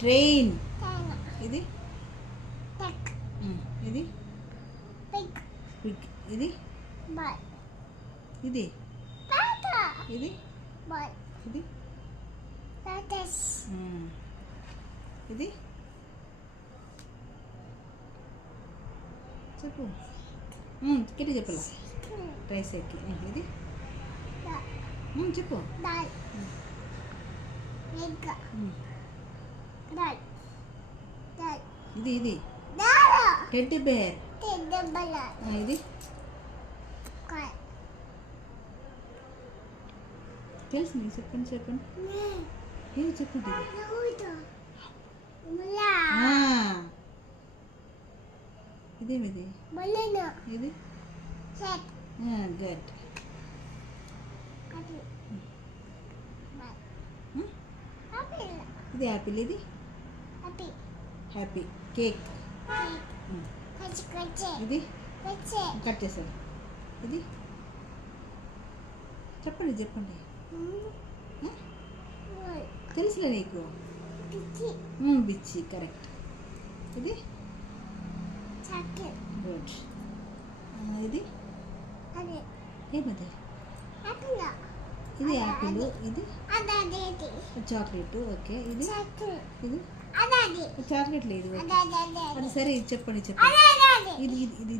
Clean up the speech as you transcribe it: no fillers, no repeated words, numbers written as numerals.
Train. ఇది ఇది Pig. ఇది ఇది ఇది ఇది ఇది చెప్పు. కిటి చెప్పలా. ట్రైసైకిల్. ఇది చెప్పు. ఇది ఇది టెడ్డీ బేర్. ఇది తెలుసు నీకు. చెప్పండి చెప్పండి. ఏమి చెప్పండి. ఇదేమిది. ఇది గుడ్. ఇది యాపిల్. ఇది హ్యాపీ. కేక్. ఇది కట్ చేశారు. ఇది చెప్పండి చెప్పండి. తెలుసులే నీకు. బిచ్చి. కరెక్ట్. ఇది గుడ్. ఇది ఏమది. ఇది యాపిల్. ఇది చాక్లెట్. ఓకే. ఇది ఇది చాక్లెట్ లేదు. అది సరే చెప్పండి చెప్పండి. ఇది ఇది ఇది